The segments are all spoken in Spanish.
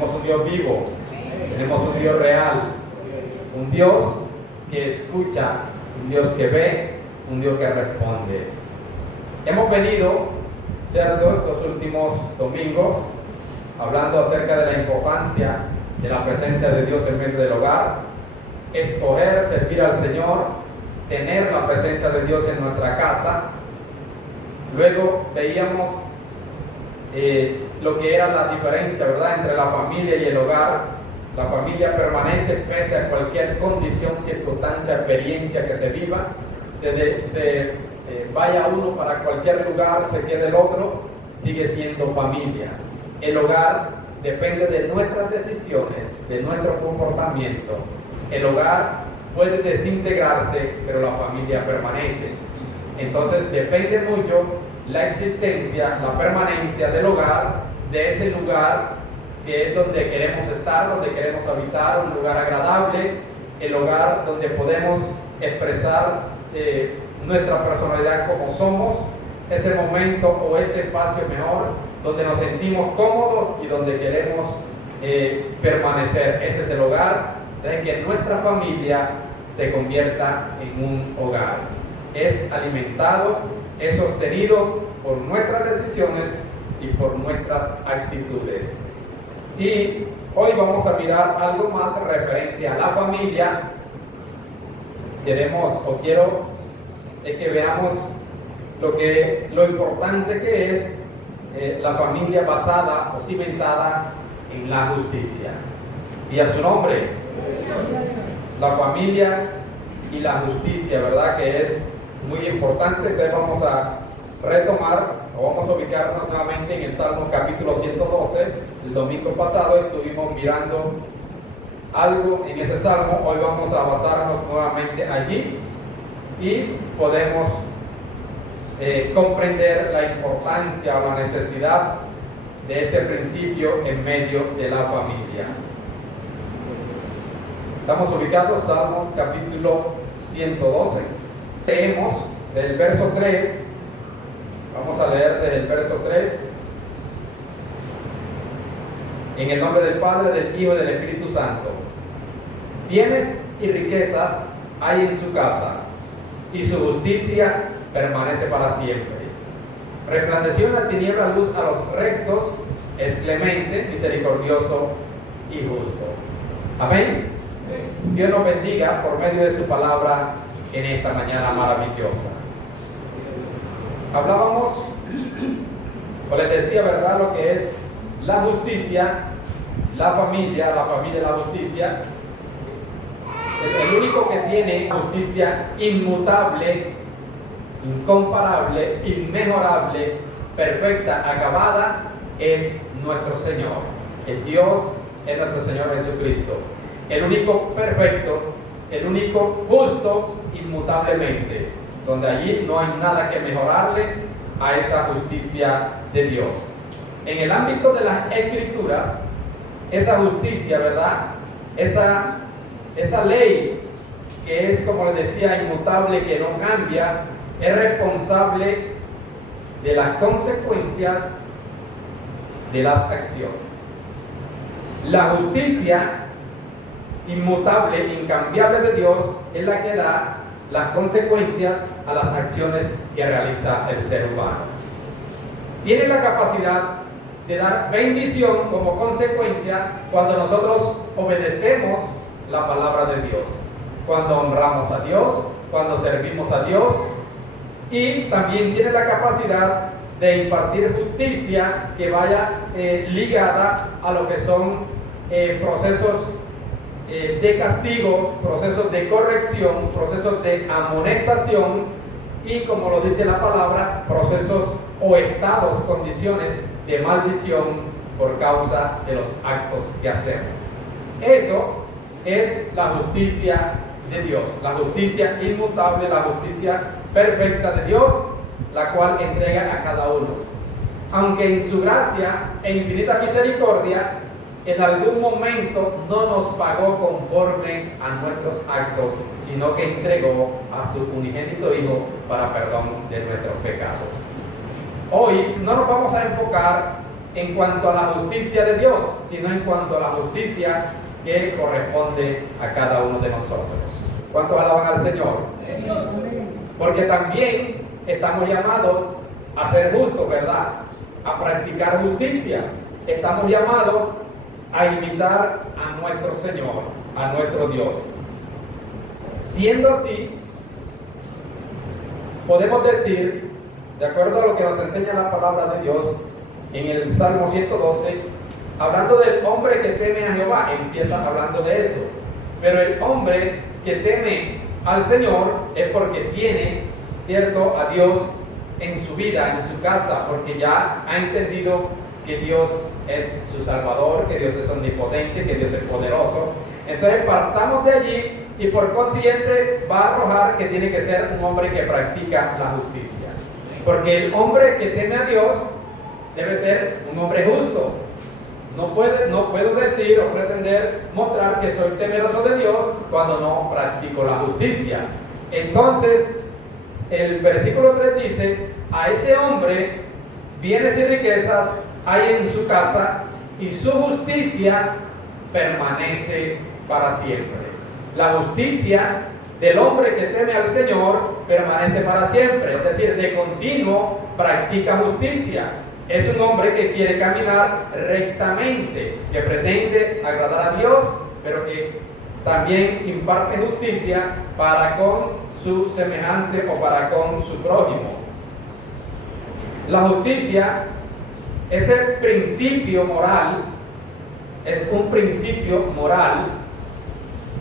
Tenemos un Dios vivo, tenemos un Dios real, un Dios que escucha, un Dios que ve, un Dios que responde. Hemos venido, ¿cierto?, los últimos domingos hablando acerca de la importancia de la presencia de Dios en medio del hogar, escoger servir al Señor, tener la presencia de Dios en nuestra casa. Luego veíamos lo que era la diferencia, ¿verdad?, entre la familia y el hogar. La familia permanece pese a cualquier condición, circunstancia, experiencia que se viva. Vaya uno para cualquier lugar, se quede el otro, sigue siendo familia. El hogar depende de nuestras decisiones, de nuestro comportamiento. El hogar puede desintegrarse, pero la familia permanece. Entonces depende mucho la existencia, la permanencia del hogar, de ese lugar que es donde queremos estar, donde queremos habitar, un lugar agradable, el hogar donde podemos expresar nuestra personalidad como somos, ese momento o ese espacio mejor donde nos sentimos cómodos y donde queremos permanecer. Ese es el hogar, de que nuestra familia se convierta en un hogar. Es alimentado, es sostenido por nuestras decisiones y por nuestras actitudes. Y hoy vamos a mirar algo más referente a la familia. Quiero que veamos lo importante que es la familia basada o cimentada en la justicia. Y a su nombre, la familia y la justicia, ¿verdad?, que es muy importante. Entonces vamos a retomar o vamos a ubicarnos nuevamente en el Salmo capítulo 112. El domingo pasado estuvimos mirando algo en ese salmo. Hoy vamos a basarnos nuevamente allí y podemos comprender la importancia o la necesidad de este principio en medio de la familia. Estamos ubicados, Salmos capítulo 112. Leemos del verso 3. Vamos a leer del verso 3. En el nombre del Padre, del Hijo y del Espíritu Santo. Bienes y riquezas hay en su casa, y su justicia permanece para siempre. Resplandeció en la tiniebla luz a los rectos, es clemente, misericordioso y justo. Amén. Dios nos bendiga por medio de su palabra en esta mañana maravillosa. Hablábamos, o les decía, ¿verdad?, lo que es la justicia, la familia y la justicia. El único que tiene justicia inmutable, incomparable, inmejorable, perfecta, acabada, es nuestro Señor. El Dios es nuestro Señor Jesucristo. El único perfecto, el único justo, inmutablemente, donde allí no hay nada que mejorarle a esa justicia de Dios. En el ámbito de las Escrituras, esa justicia, ¿verdad?, esa ley que es, como les decía, inmutable, que no cambia, es responsable de las consecuencias de las acciones. La justicia inmutable, incambiable de Dios es la que da las consecuencias a las acciones que realiza el ser humano. Tiene la capacidad de dar bendición como consecuencia cuando nosotros obedecemos la palabra de Dios, cuando honramos a Dios, cuando servimos a Dios, y también tiene la capacidad de impartir justicia que vaya ligada a lo que son procesos de castigo, procesos de corrección, procesos de amonestación y, como lo dice la palabra, procesos o estados, condiciones de maldición por causa de los actos que hacemos. Eso es la justicia de Dios, la justicia inmutable, la justicia perfecta de Dios, la cual entrega a cada uno. Aunque en su gracia e infinita misericordia, en algún momento no nos pagó conforme a nuestros actos, sino que entregó a su unigénito Hijo para perdón de nuestros pecados. Hoy no nos vamos a enfocar en cuanto a la justicia de Dios, sino en cuanto a la justicia que corresponde a cada uno de nosotros. ¿Cuántos alaban al Señor? Porque también estamos llamados a ser justos, ¿verdad? A practicar justicia. Estamos llamados a imitar a nuestro Señor, a nuestro Dios. Siendo así, podemos decir, de acuerdo a lo que nos enseña la palabra de Dios, en el Salmo 112, hablando del hombre que teme a Jehová, empieza hablando de eso. Pero el hombre que teme al Señor es porque tiene, ¿cierto?, a Dios en su vida, en su casa, porque ya ha entendido que Dios es su Salvador, que Dios es omnipotente, que Dios es poderoso. Entonces partamos de allí y por consiguiente va a arrojar que tiene que ser un hombre que practica la justicia. Porque el hombre que teme a Dios debe ser un hombre justo. No puedo decir o pretender mostrar que soy temeroso de Dios cuando no practico la justicia. Entonces, el versículo 3 dice: a ese hombre bienes y riquezas hay en su casa y su justicia permanece para siempre. La justicia del hombre que teme al Señor permanece para siempre, es decir, de continuo practica justicia. Es un hombre que quiere caminar rectamente, que pretende agradar a Dios, pero que también imparte justicia para con su semejante o para con su prójimo. La justicia, ese principio moral, es un principio moral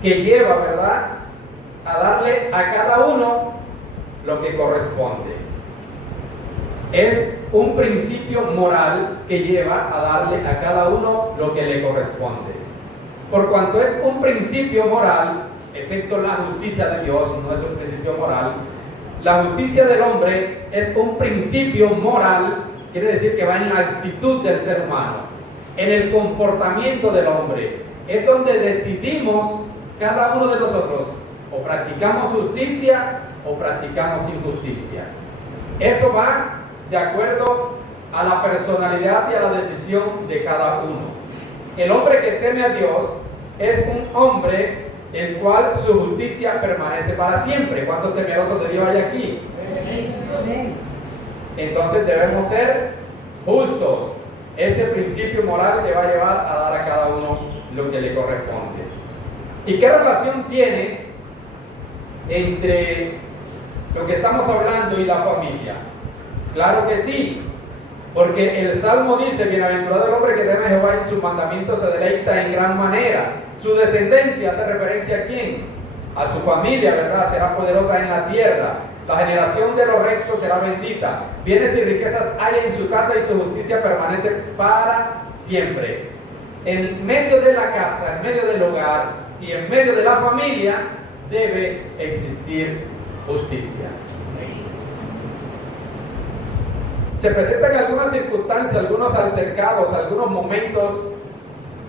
que lleva, ¿verdad?, a darle a cada uno lo que corresponde. Es un principio moral que lleva a darle a cada uno lo que le corresponde. Por cuanto es un principio moral, excepto la justicia de Dios, no es un principio moral, la justicia del hombre es un principio moral, quiere decir que va en la actitud del ser humano, en el comportamiento del hombre. Es donde decidimos cada uno de nosotros, o practicamos justicia o practicamos injusticia. Eso va de acuerdo a la personalidad y a la decisión de cada uno. El hombre que teme a Dios es un hombre el cual su justicia permanece para siempre. ¿Cuántos temerosos de Dios hay aquí? Entonces debemos ser justos. Ese principio moral que va a llevar a dar a cada uno lo que le corresponde. ¿Y qué relación tiene entre lo que estamos hablando y la familia? Claro que sí, porque el Salmo dice: bienaventurado el hombre que teme a Jehová, en sus mandamientos se deleita en gran manera. Su descendencia hace referencia ¿a quién? A su familia, ¿verdad? Será poderosa en la tierra. La generación de los rectos será bendita. Bienes y riquezas hay en su casa y su justicia permanece para siempre. En medio de la casa, en medio del hogar y en medio de la familia debe existir justicia. Se presentan algunas circunstancias, algunos altercados, algunos momentos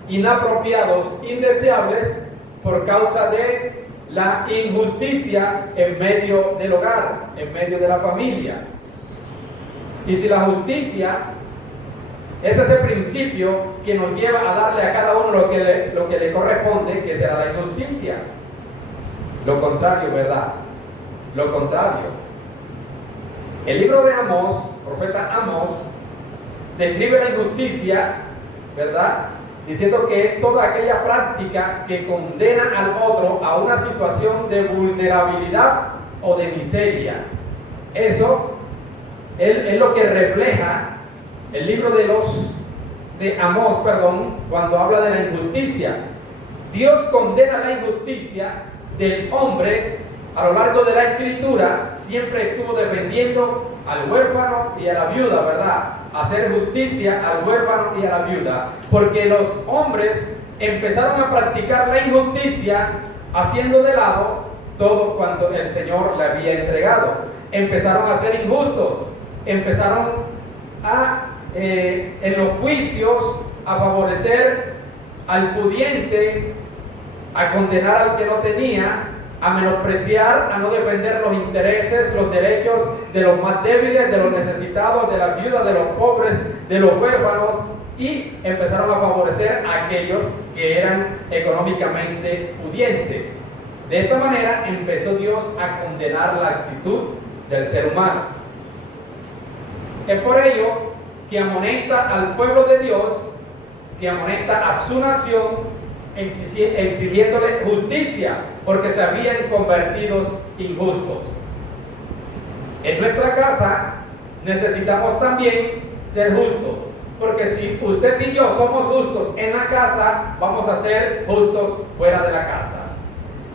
inapropiados, indeseables, por causa de la injusticia en medio del hogar, en medio de la familia. Y si la justicia es ese principio que nos lleva a darle a cada uno lo que le corresponde, que será la injusticia. Lo contrario, ¿verdad? Lo contrario. El libro de Amós, profeta Amós, describe la injusticia, ¿verdad?, diciendo que es toda aquella práctica que condena al otro a una situación de vulnerabilidad o de miseria. Eso es lo que refleja el libro de Amós, cuando habla de la injusticia. Dios condena la injusticia del hombre. A lo largo de la Escritura siempre estuvo defendiendo al huérfano y a la viuda, ¿verdad? Hacer justicia al huérfano y a la viuda, porque los hombres empezaron a practicar la injusticia haciendo de lado todo cuanto el Señor le había entregado. Empezaron a ser injustos, empezaron a en los juicios a favorecer al pudiente, a condenar al que no tenía, a menospreciar, a no defender los intereses, los derechos de los más débiles, de los necesitados, de las viudas, de los pobres, de los huérfanos, y empezaron a favorecer a aquellos que eran económicamente pudientes. De esta manera empezó Dios a condenar la actitud del ser humano. Es por ello que amonesta al pueblo de Dios, que amonesta a su nación, exigiéndole justicia, porque se habían convertido injustos. En nuestra casa necesitamos también ser justos, porque si usted y yo somos justos en la casa, vamos a ser justos fuera de la casa.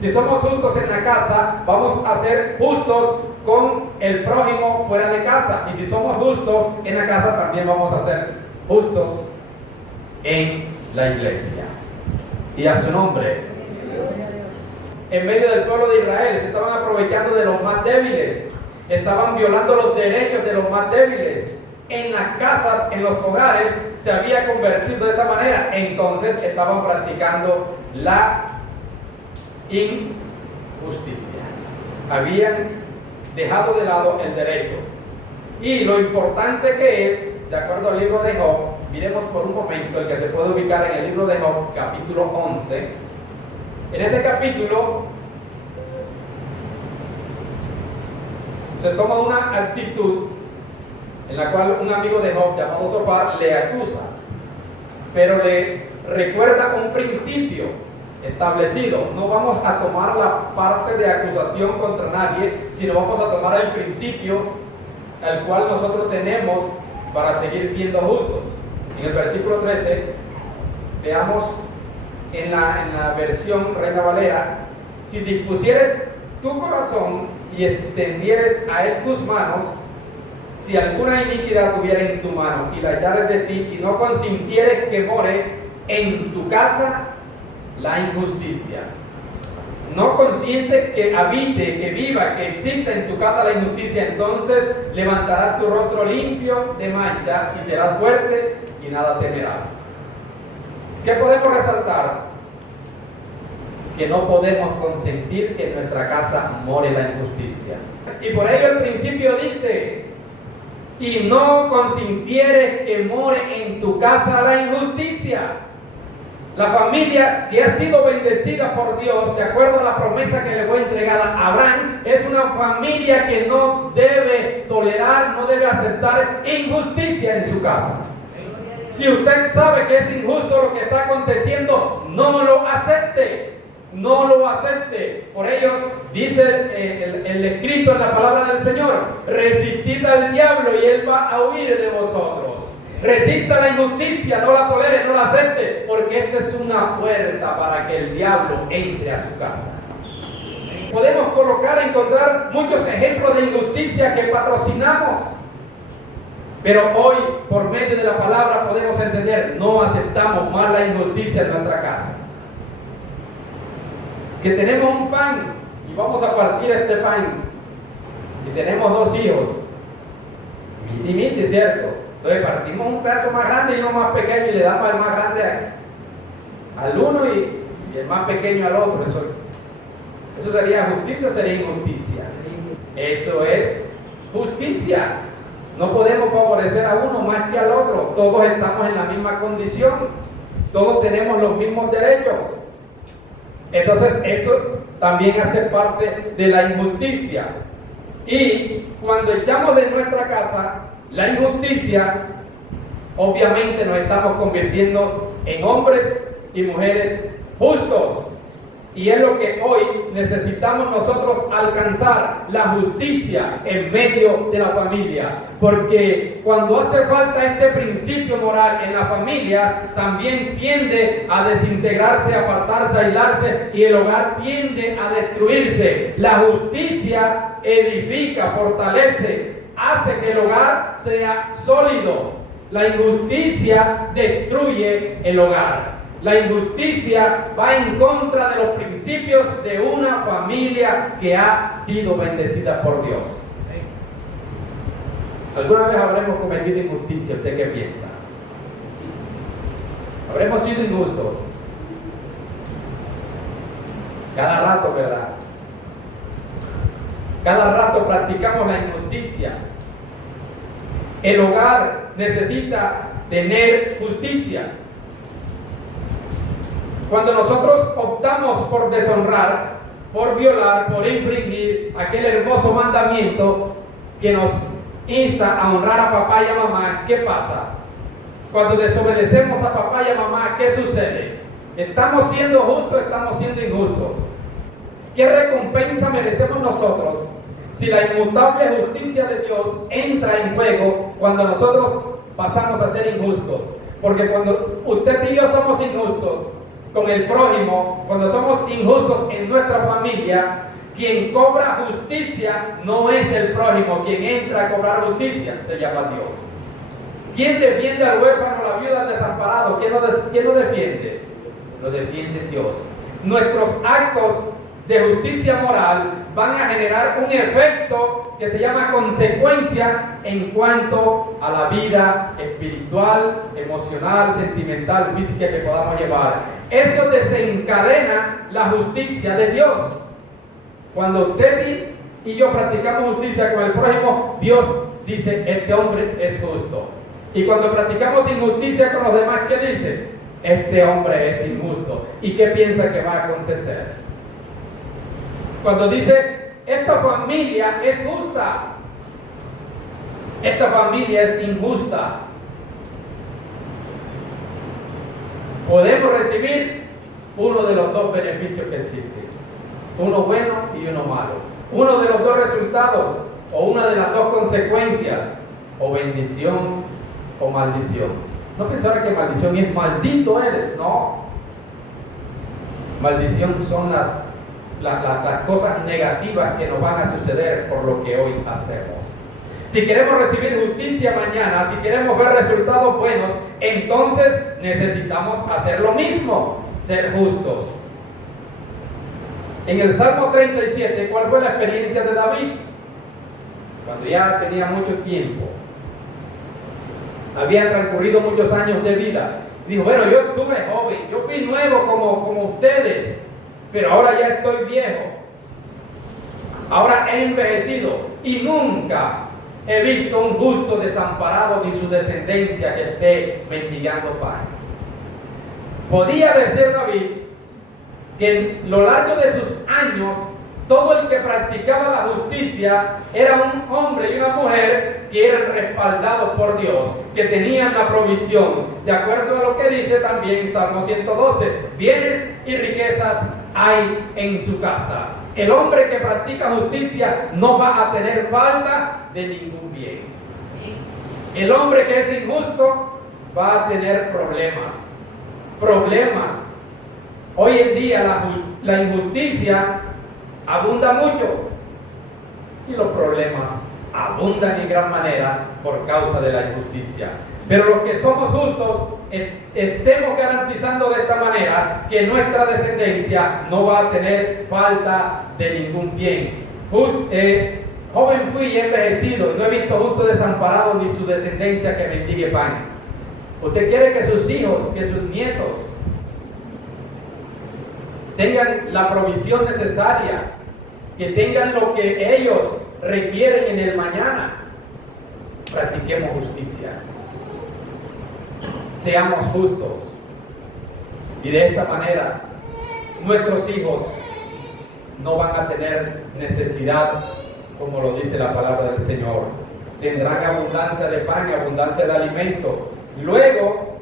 Si somos justos en la casa, vamos a ser justos con el prójimo fuera de casa. Y si somos justos en la casa, también vamos a ser justos en la iglesia. Y a su nombre. En medio del pueblo de Israel se estaban aprovechando de los más débiles, estaban violando los derechos de los más débiles. En las casas, en los hogares, se había convertido de esa manera. Entonces estaban practicando la injusticia. Habían dejado de lado el derecho. Y lo importante que es, de acuerdo al libro de Job, miremos por un momento el que se puede ubicar en el libro de Job, capítulo 11. En este capítulo se toma una actitud en la cual un amigo de Job llamado Zofar le acusa, pero le recuerda un principio establecido. No vamos a tomar la parte de acusación contra nadie, sino vamos a tomar el principio al cual nosotros tenemos para seguir siendo justos. En el versículo 13, veamos en la versión Reina Valera: si dispusieres tu corazón y extendieres a él tus manos, si alguna iniquidad tuviera en tu mano y la hallares de ti, y no consintieres que more en tu casa la injusticia, no consientes que habite, que viva, que exista en tu casa la injusticia, entonces levantarás tu rostro limpio de mancha y serás fuerte y nada temerás. ¿Qué podemos resaltar? Que no podemos consentir que en nuestra casa more la injusticia. Y por ello el principio dice: y no consintieres que more en tu casa la injusticia. La familia que ha sido bendecida por Dios, de acuerdo a la promesa que le fue entregada a Abraham, es una familia que no debe tolerar, no debe aceptar injusticia en su casa. Si usted sabe que es injusto lo que está aconteciendo, no lo acepte. No lo acepte. Por ello dice el escrito en la palabra del Señor: resistid al diablo y él va a huir de vosotros. Resista la injusticia, no la tolere, no la acepte, porque esta es una puerta para que el diablo entre a su casa. Podemos encontrar muchos ejemplos de injusticia que patrocinamos, pero hoy, por medio de la palabra, podemos entender: no aceptamos más la injusticia en nuestra casa. Que tenemos un pan y vamos a partir este pan, y tenemos 2 hijos, miti, ¿cierto? Entonces partimos un pedazo más grande y uno más pequeño, y le damos el más grande al uno y el más pequeño al otro. ¿Eso sería justicia o sería injusticia? Eso es justicia. No podemos favorecer a uno más que al otro. Todos estamos en la misma condición, todos tenemos los mismos derechos. Entonces eso también hace parte de la injusticia. Y cuando echamos de nuestra casa la injusticia, obviamente nos estamos convirtiendo en hombres y mujeres justos. Y es lo que hoy necesitamos nosotros alcanzar: la justicia en medio de la familia. Porque cuando hace falta este principio moral en la familia, también tiende a desintegrarse, a apartarse, a aislarse, y el hogar tiende a destruirse. La justicia edifica, fortalece, hace que el hogar sea sólido. La injusticia destruye el hogar. La injusticia va en contra de los principios de una familia que ha sido bendecida por Dios. ¿Alguna vez habremos cometido injusticia? ¿Usted qué piensa? ¿Habremos sido injustos? Cada rato, ¿verdad? Cada rato practicamos la injusticia. El hogar necesita tener justicia. Cuando nosotros optamos por deshonrar, por violar, por infringir aquel hermoso mandamiento que nos insta a honrar a papá y a mamá, ¿qué pasa? Cuando desobedecemos a papá y a mamá, ¿qué sucede? ¿Estamos siendo justos o estamos siendo injustos? ¿Qué recompensa merecemos nosotros si la inmutable justicia de Dios entra en juego cuando nosotros pasamos a ser injustos? Porque cuando usted y yo somos injustos con el prójimo, cuando somos injustos en nuestra familia, quien cobra justicia no es el prójimo, quien entra a cobrar justicia se llama Dios. ¿Quién defiende al huérfano, a la viuda, al desamparado? ¿Quién lo defiende? Lo defiende Dios. Nuestros actos de justicia moral van a generar un efecto que se llama consecuencia en cuanto a la vida espiritual, emocional, sentimental, física que podamos llevar. Eso desencadena la justicia de Dios. Cuando usted y yo practicamos justicia con el prójimo, Dios dice, este hombre es justo. Y cuando practicamos injusticia con los demás, ¿qué dice? Este hombre es injusto. ¿Y qué piensa que va a acontecer? Cuando dice, esta familia es justa, esta familia es injusta, podemos recibir uno de los dos beneficios que existen, uno bueno y uno malo, uno de los dos resultados o una de las dos consecuencias, o bendición o maldición. No pensar que maldición es maldito eres, no. Maldición son las cosas negativas que nos van a suceder por lo que hoy hacemos. Si queremos recibir justicia mañana, si queremos ver resultados buenos, entonces necesitamos hacer lo mismo, ser justos. En el Salmo 37, ¿cuál fue la experiencia de David? Cuando ya tenía mucho tiempo, habían transcurrido muchos años de vida. Dijo, bueno, yo estuve joven, yo fui nuevo como ustedes, pero ahora ya estoy viejo. Ahora he envejecido y nunca he visto un justo desamparado ni su descendencia que esté mendigando pan. Podía decir David que en lo largo de sus años, todo el que practicaba la justicia era un hombre y una mujer que eran respaldados por Dios, que tenían la provisión, de acuerdo a lo que dice también Salmo 112, bienes y riquezas hay en su casa. El hombre que practica justicia no va a tener falta de ningún bien. El hombre que es injusto va a tener problemas. Hoy en día la injusticia abunda mucho y los problemas abundan en gran manera por causa de la injusticia. Pero los que somos justos estemos garantizando de esta manera que nuestra descendencia no va a tener falta de ningún bien. Joven fui y envejecido, no he visto justo desamparado ni su descendencia que mendigue pan. Usted quiere que sus hijos, que sus nietos tengan la provisión necesaria, que tengan lo que ellos requieren en el mañana. Practiquemos justicia. Seamos justos. Y de esta manera, nuestros hijos no van a tener necesidad, como lo dice la palabra del Señor. Tendrán abundancia de pan y abundancia de alimento. Luego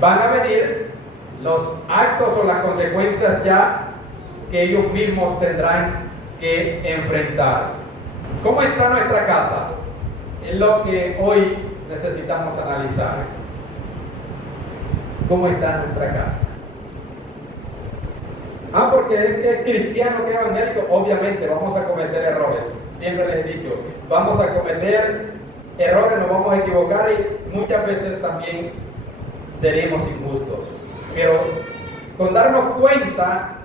van a venir los actos o las consecuencias ya que ellos mismos tendrán que enfrentar. ¿Cómo está nuestra casa? Es lo que hoy necesitamos analizar. ¿Cómo está nuestra casa? Porque es que cristiano que evangélico, obviamente vamos a cometer errores. Siempre les he dicho, vamos a cometer errores, nos vamos a equivocar y muchas veces también seremos injustos. Pero con darnos cuenta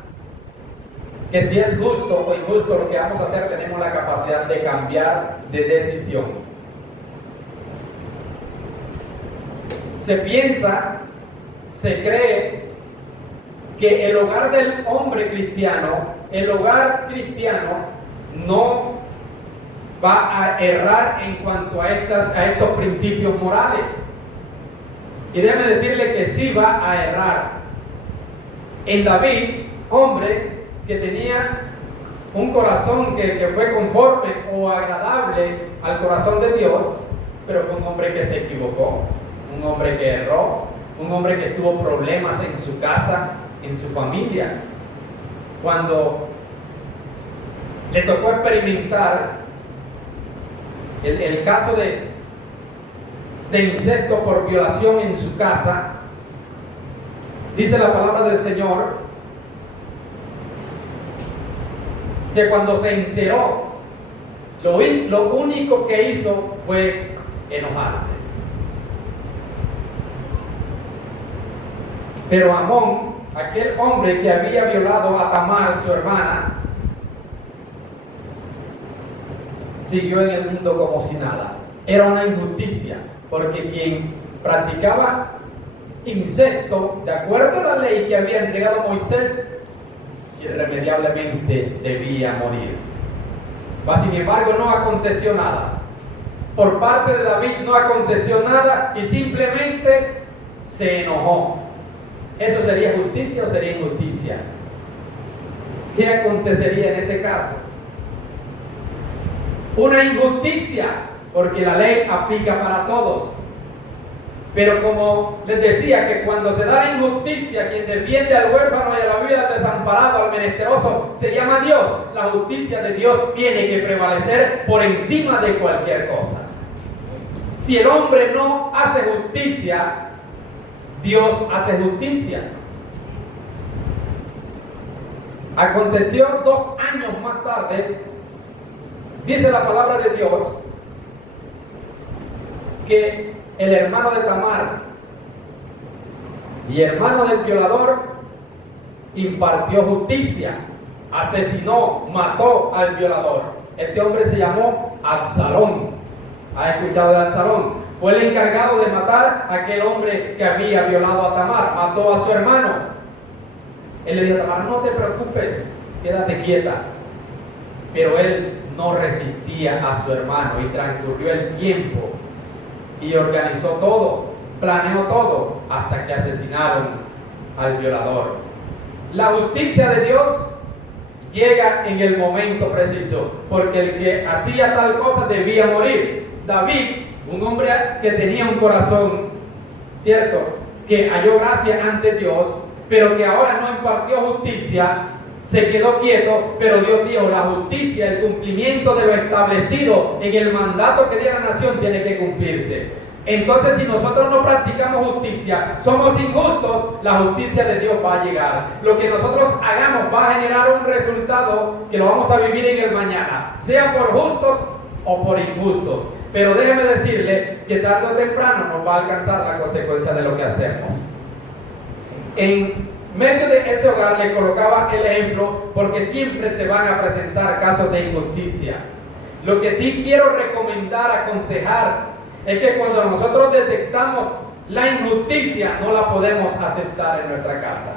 que si es justo o injusto lo que vamos a hacer, tenemos la capacidad de cambiar de decisión. Se piensa, se cree que el hogar del hombre cristiano, el hogar cristiano no va a errar en cuanto a estos principios morales. Y déjeme decirle que sí va a errar. En David, hombre que tenía un corazón que fue conforme o agradable al corazón de Dios, pero fue un hombre que se equivocó, un hombre que erró, un hombre que tuvo problemas en su casa, en su familia. Cuando le tocó experimentar el caso de incesto por violación en su casa, dice la palabra del Señor que cuando se enteró, lo único que hizo fue enojarse. Pero Amón, aquel hombre que había violado a Tamar, su hermana, siguió en el mundo como si nada. Era una injusticia, porque quien practicaba incesto, de acuerdo a la ley que había entregado Moisés, irremediablemente debía morir. Mas sin embargo no aconteció nada. Por parte de David no aconteció nada y simplemente se enojó. ¿Eso sería justicia o sería injusticia? ¿Qué acontecería en ese caso? Una injusticia, porque la ley aplica para todos. Pero como les decía, que cuando se da la injusticia, quien defiende al huérfano y a la viuda desamparado, al menesteroso, se llama Dios. La justicia de Dios tiene que prevalecer por encima de cualquier cosa. Si el hombre no hace justicia, Dios hace justicia. Aconteció 2 años más tarde, dice la palabra de Dios, que el hermano de Tamar y hermano del violador impartió justicia, asesinó, mató al violador. Este hombre se llamó Absalón. ¿Ha escuchado de Absalón? Fue el encargado de matar a aquel hombre que había violado a Tamar, mató a su hermano. Él le dijo a Tamar: no te preocupes, quédate quieta. Pero él no resistía a su hermano y transcurrió el tiempo y organizó todo, planeó todo, hasta que asesinaron al violador. La justicia de Dios llega en el momento preciso, porque el que hacía tal cosa debía morir. David, un hombre que tenía un corazón, ¿cierto?, que halló gracia ante Dios, pero que ahora no impartió justicia, se quedó quieto, pero Dios dijo: la justicia, el cumplimiento de lo establecido en el mandato que dio la nación tiene que cumplirse. Entonces, si nosotros no practicamos justicia, somos injustos, la justicia de Dios va a llegar. Lo que nosotros hagamos va a generar un resultado que lo vamos a vivir en el mañana, sea por justos o por injustos. Pero déjeme decirle que tarde o temprano nos va a alcanzar la consecuencia de lo que hacemos. En medio de ese hogar le colocaba el ejemplo, porque siempre se van a presentar casos de injusticia. Lo que sí quiero recomendar, aconsejar, es que cuando nosotros detectamos la injusticia, no la podemos aceptar en nuestra casa.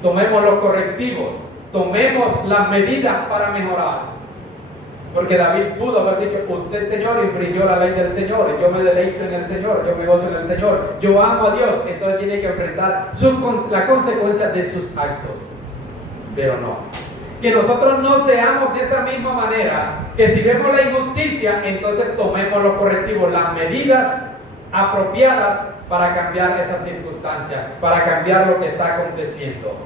Tomemos los correctivos, tomemos las medidas para mejorar. Porque David pudo haber dicho: usted, Señor, infringió la ley del Señor, yo me deleito en el Señor, yo me gozo en el Señor, yo amo a Dios. Entonces tiene que enfrentar la consecuencia de sus actos. Pero no. Que nosotros no seamos de esa misma manera, que si vemos la injusticia, entonces tomemos los correctivos, las medidas apropiadas para cambiar esas circunstancias, para cambiar lo que está aconteciendo.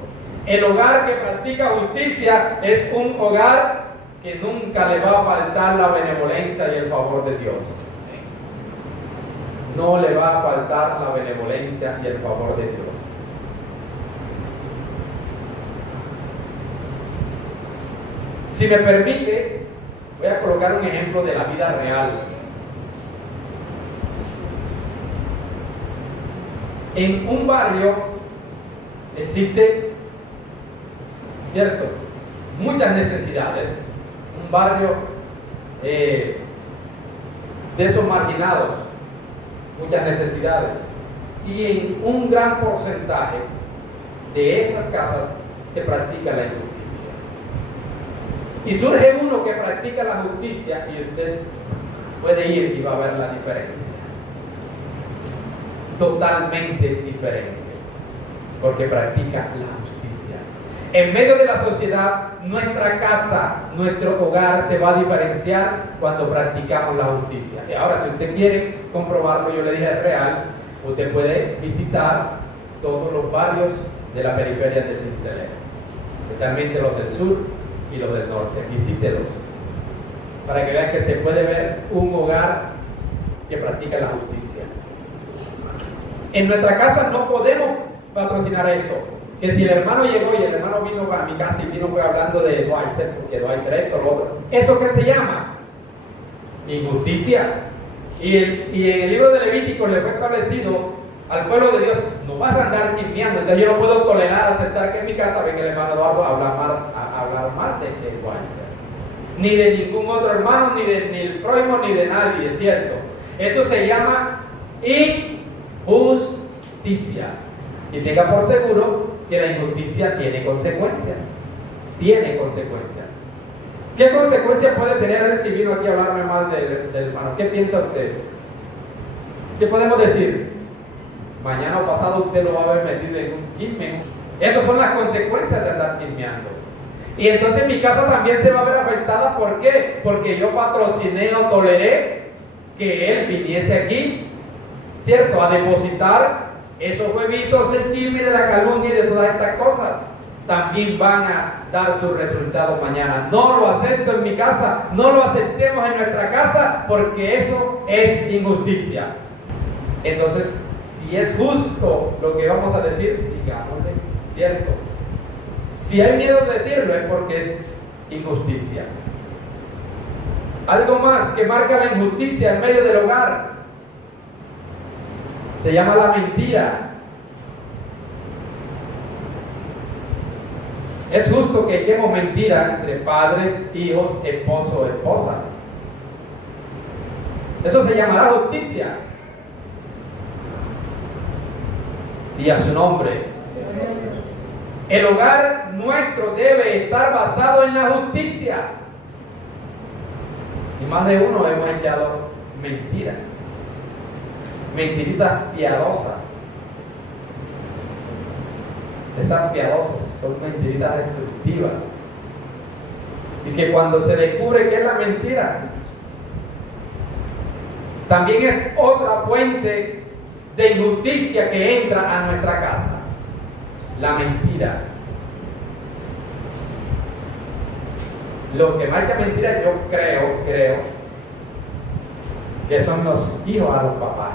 El hogar que practica justicia es un hogar que nunca le va a faltar la benevolencia y el favor de Dios. No le va a faltar la benevolencia y el favor de Dios. Si me permite, voy a colocar un ejemplo de la vida real. En un barrio existe, ¿cierto?, muchas necesidades. Un barrio de esos marginados, muchas necesidades. Y en un gran porcentaje de esas casas se practica la injusticia. Y surge uno que practica la justicia y usted puede ir y va a ver la diferencia. Totalmente diferente, porque practica la justicia. En medio de la sociedad, nuestra casa, nuestro hogar se va a diferenciar cuando practicamos la justicia. Y ahora, si usted quiere comprobarlo, yo le dije es real, usted puede visitar todos los barrios de la periferia de Sincelejo, especialmente los del sur y los del norte. Visítelos para que vean que se puede ver un hogar que practica la justicia. En nuestra casa no podemos patrocinar eso. Que si el hermano llegó y el hermano vino a mi casa y fue hablando de Dwight, porque Dwight esto, lo otro. ¿Eso qué se llama? Injusticia. Y en el libro de Levítico le fue establecido al pueblo de Dios, no vas a andar chismeando. Entonces yo no puedo tolerar, aceptar que en mi casa venga el hermano Eduardo a hablar mal de Dwight, ni de ningún otro hermano, ni el prójimo, ni de nadie, es cierto. Eso se llama injusticia. Y tenga por seguro que la injusticia tiene consecuencias. Tiene consecuencias. ¿Qué consecuencias puede tener él si vino aquí a hablarme mal del hermano? ¿Qué piensa usted? ¿Qué podemos decir? Mañana o pasado usted lo va a haber metido en un chisme. Esas son las consecuencias de andar chismeando. Y entonces mi casa también se va a ver afectada. ¿Por qué? Porque yo patrociné o toleré que él viniese aquí, ¿cierto? A depositar esos huevitos del chisme, de la calumnia y de todas estas cosas. También van a dar sus resultados mañana. No lo acepto en mi casa, no lo aceptemos en nuestra casa, porque eso es injusticia. Entonces, si es justo lo que vamos a decir, digámosle, ¿cierto? Si hay miedo de decirlo es porque es injusticia. Algo más que marca la injusticia en medio del hogar se llama la mentira. Es justo que echemos mentira entre padres, hijos, esposo o esposa. Eso se llamará justicia. Y a su nombre. El hogar nuestro debe estar basado en la justicia. Y más de uno hemos echado mentiras. Mentiritas piadosas. Esas piadosas son mentiritas destructivas. Y que cuando se descubre que es la mentira, también es otra fuente de injusticia que entra a nuestra casa. La mentira. Los que marcan mentiras, yo creo que son los hijos a los papás.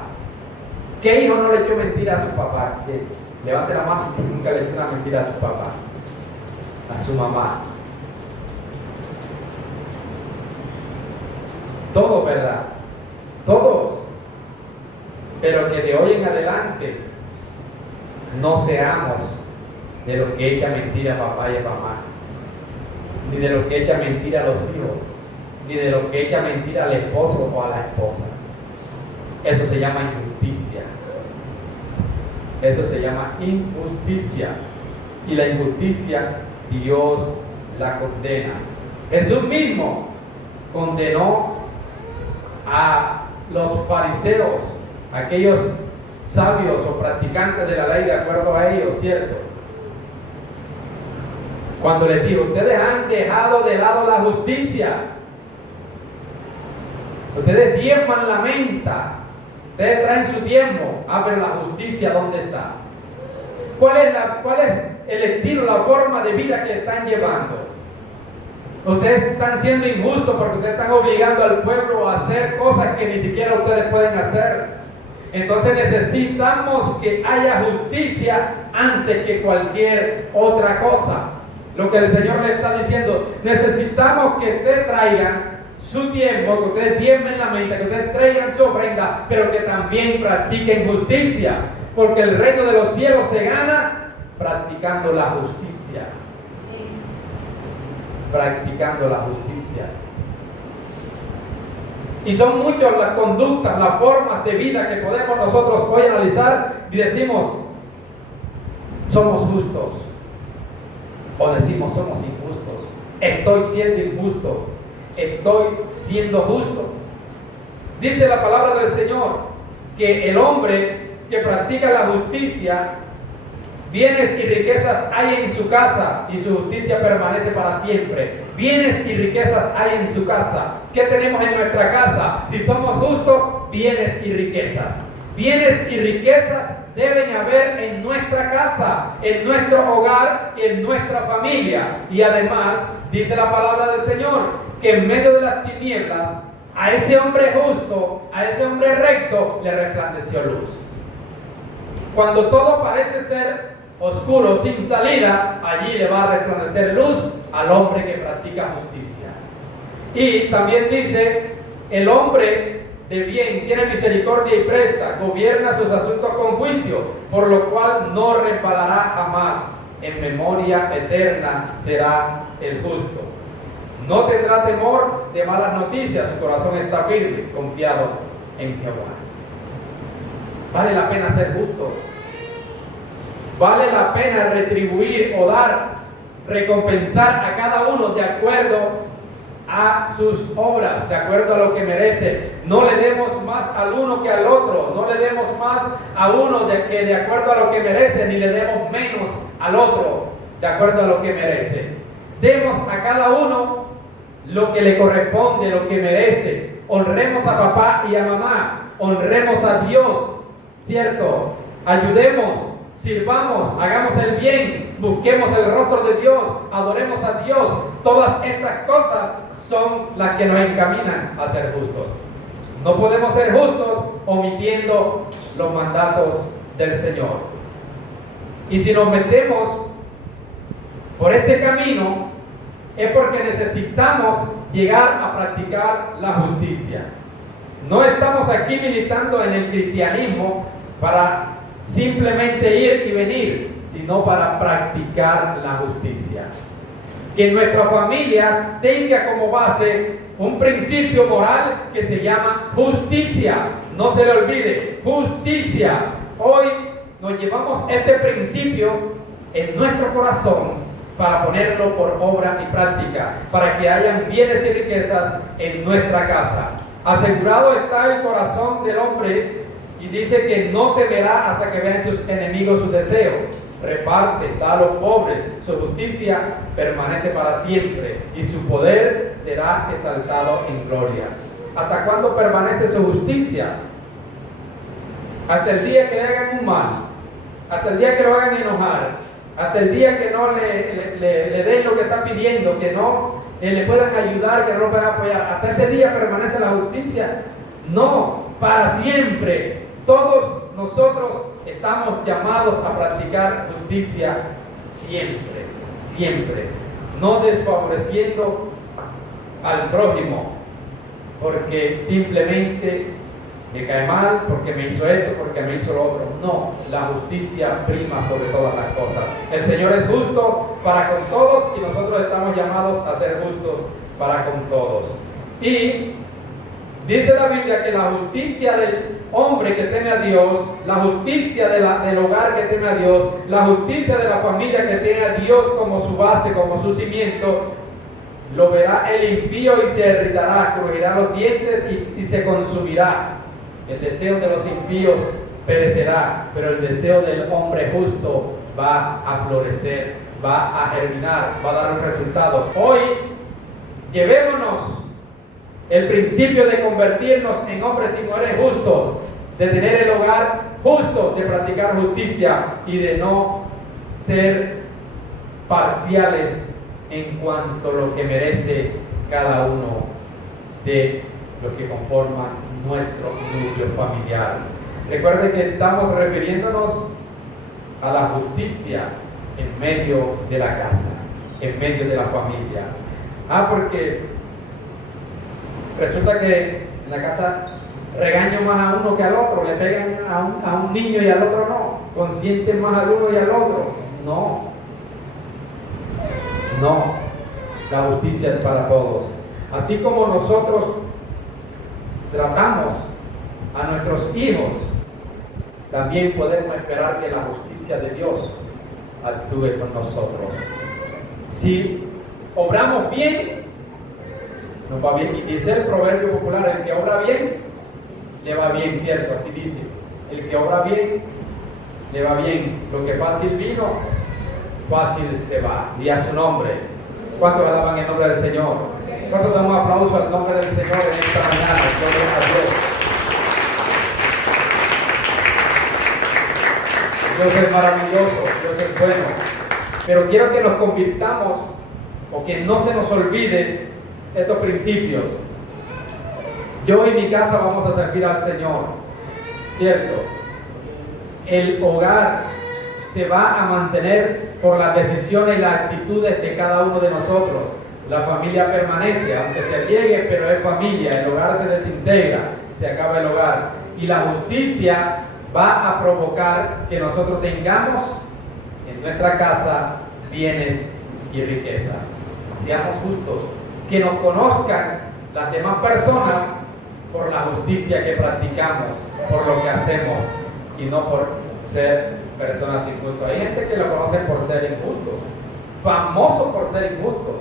¿Qué hijo no le echó mentira a su papá? Que levante la mano que nunca le echó una mentira a su papá, a su mamá. Todos, ¿verdad? Todos. Pero que de hoy en adelante no seamos de los que echan mentira a papá y a mamá, ni de los que echan mentira a los hijos, ni de los que echan mentira al esposo o a la esposa. Eso se llama injusticia. Eso se llama injusticia. Y la injusticia Dios la condena. Jesús mismo condenó a los fariseos, aquellos sabios o practicantes de la ley de acuerdo a ellos, ¿cierto? Cuando les dijo, ustedes han dejado de lado la justicia, ustedes diezman la menta, ustedes traen su diezmo, pero la justicia, ¿dónde está? ¿Cuál es el estilo, la forma de vida que están llevando? Ustedes están siendo injustos porque ustedes están obligando al pueblo a hacer cosas que ni siquiera ustedes pueden hacer. Entonces necesitamos que haya justicia antes que cualquier otra cosa. Lo que el Señor le está diciendo, necesitamos que ustedes traigan su tiempo, que ustedes diezmen la mente, que ustedes traigan su ofrenda, pero que también practiquen justicia, porque el reino de los cielos se gana practicando la justicia. Practicando la justicia. Y son muchas las conductas, las formas de vida que podemos nosotros hoy analizar y decimos, somos justos. O decimos, somos injustos. estoy siendo injusto, estoy siendo justo. Dice la palabra del Señor que el hombre que practica la justicia, bienes y riquezas hay en su casa y su justicia permanece para siempre. Bienes y riquezas hay en su casa. ¿Qué tenemos en nuestra casa? Si somos justos, bienes y riquezas. Bienes y riquezas deben haber en nuestra casa, en nuestro hogar y en nuestra familia. Y además, dice la palabra del Señor, que en medio de las tinieblas, a ese hombre justo, a ese hombre recto, le resplandeció luz. Cuando todo parece ser oscuro, sin salida, allí le va a resplandecer luz al hombre que practica justicia. Y también dice, el hombre de bien tiene misericordia y presta, gobierna sus asuntos con juicio, por lo cual no resbalará jamás. En memoria eterna será el justo. No tendrá temor de malas noticias, su corazón está firme, confiado en Jehová. Vale la pena ser justo. Vale la pena retribuir o dar, recompensar a cada uno de acuerdo a sus obras, de acuerdo a lo que merece. No le demos más al uno que al otro, no le demos más a uno que de acuerdo a lo que merece, ni le demos menos al otro de acuerdo a lo que merece. Demos a cada uno lo que le corresponde, lo que merece. Honremos a papá y a mamá, honremos a Dios, ¿cierto? Ayudemos, sirvamos, hagamos el bien, busquemos el rostro de Dios, adoremos a Dios. Todas estas cosas son las que nos encaminan a ser justos. No podemos ser justos omitiendo los mandatos del Señor. Y si nos metemos por este camino, es porque necesitamos llegar a practicar la justicia. No estamos aquí militando en el cristianismo para simplemente ir y venir, sino para practicar la justicia. Que nuestra familia tenga como base un principio moral que se llama justicia. No se le olvide, justicia. Hoy nos llevamos este principio en nuestro corazón para ponerlo por obra y práctica, para que hayan bienes y riquezas en nuestra casa. Asegurado está el corazón del hombre, y dice que no temerá hasta que vean sus enemigos su deseo. Reparte, da a los pobres, su justicia permanece para siempre, y su poder será exaltado en gloria. ¿Hasta cuándo permanece su justicia? Hasta el día que le hagan un mal, hasta el día que lo hagan enojar, hasta el día que no le den lo que está pidiendo, que no le puedan ayudar, que no lo puedan apoyar. ¿Hasta ese día permanece la justicia? No, para siempre. Todos nosotros estamos llamados a practicar justicia siempre, siempre. No desfavoreciendo al prójimo porque simplemente me cae mal, porque me hizo esto, porque me hizo lo otro. No, la justicia prima sobre todas las cosas. El Señor es justo para con todos y nosotros estamos llamados a ser justos para con todos. Y dice la Biblia que la justicia del hombre que teme a Dios, la justicia del hogar que teme a Dios, la justicia de la familia que tiene a Dios como su base, como su cimiento, lo verá el impío y se irritará, crujirá los dientes y se consumirá. El deseo de los impíos perecerá, pero el deseo del hombre justo va a florecer, va a germinar, va a dar un resultado. Hoy, llevémonos el principio de convertirnos en hombres y mujeres justos, de tener el hogar justo, de practicar justicia y de no ser parciales en cuanto a lo que merece cada uno de los que conforman nuestro núcleo familiar. Recuerde que estamos refiriéndonos a la justicia en medio de la casa, en medio de la familia. Porque resulta que en la casa regañan más a uno que al otro, le pegan a un niño y al otro no, consienten más al uno y al otro. No, la justicia es para todos. Así como nosotros tratamos a nuestros hijos, también podemos esperar que la justicia de Dios actúe con nosotros. Si obramos bien, nos va bien. Y dice el proverbio popular, el que obra bien, le va bien, ¿cierto? Así dice. El que obra bien, le va bien. Lo que fácil vino, fácil se va. Y a su nombre. ¿Cuántos alaban el nombre del Señor? ¿Cuántos damos un aplauso al nombre del Señor en esta mañana? Gloria a Dios. Dios es maravilloso, Dios es bueno. Pero quiero que nos convirtamos, o que no se nos olvide estos principios. Yo y mi casa vamos a servir al Señor, ¿cierto? El hogar se va a mantener por las decisiones y las actitudes de cada uno de nosotros. La familia permanece, aunque se llegue, pero es familia. El hogar se desintegra, se acaba el hogar. Y la justicia va a provocar que nosotros tengamos en nuestra casa bienes y riquezas. Seamos justos, que nos conozcan las demás personas por la justicia que practicamos, por lo que hacemos y no por ser personas injustas. Hay gente que lo conoce por ser injustos, famosos por ser injustos,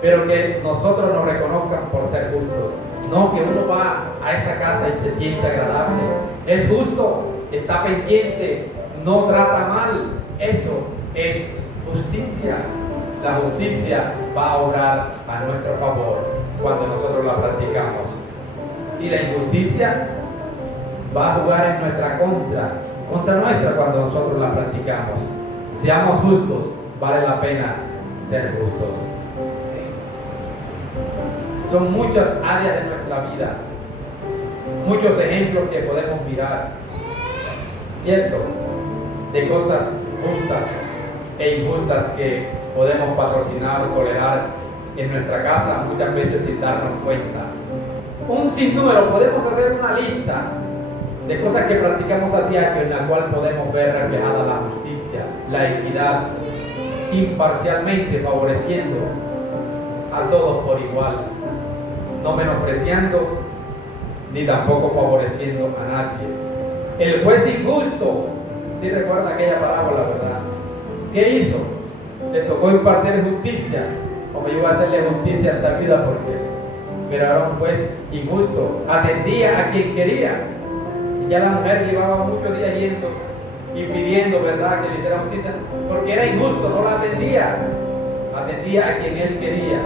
pero que nosotros nos reconozcan por ser justos. No que uno va a esa casa y se siente agradable. Es justo, está pendiente, no trata mal. Eso es justicia. La justicia va a obrar a nuestro favor cuando nosotros la practicamos. Y la injusticia va a jugar en nuestra contra nuestra cuando nosotros la practicamos. Seamos justos, vale la pena ser justos. Son muchas áreas de nuestra vida, muchos ejemplos que podemos mirar, ¿cierto? De cosas justas e injustas que podemos patrocinar o tolerar en nuestra casa, muchas veces sin darnos cuenta. Un sinnúmero, podemos hacer una lista de cosas que practicamos a diario en la cual podemos ver reflejada la justicia, la equidad, imparcialmente favoreciendo a todos por igual, no menospreciando ni tampoco favoreciendo a nadie. El juez injusto, si recuerda aquella parábola, ¿verdad? ¿Qué hizo? Le tocó impartir justicia, como yo voy a hacerle justicia a esta vida porque, pero era un juez injusto, atendía a quien quería, y ya la mujer llevaba muchos días yendo y pidiendo, ¿verdad?, que le hiciera justicia, porque era injusto, no la atendía, atendía a quien él quería.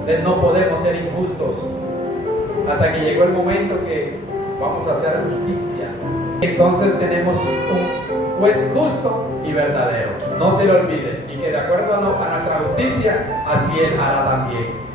Entonces no podemos ser injustos hasta que llegó el momento que vamos a hacer justicia. Entonces tenemos un juez justo y verdadero, no se lo olvide, y que de acuerdo a nuestra justicia, así él hará también.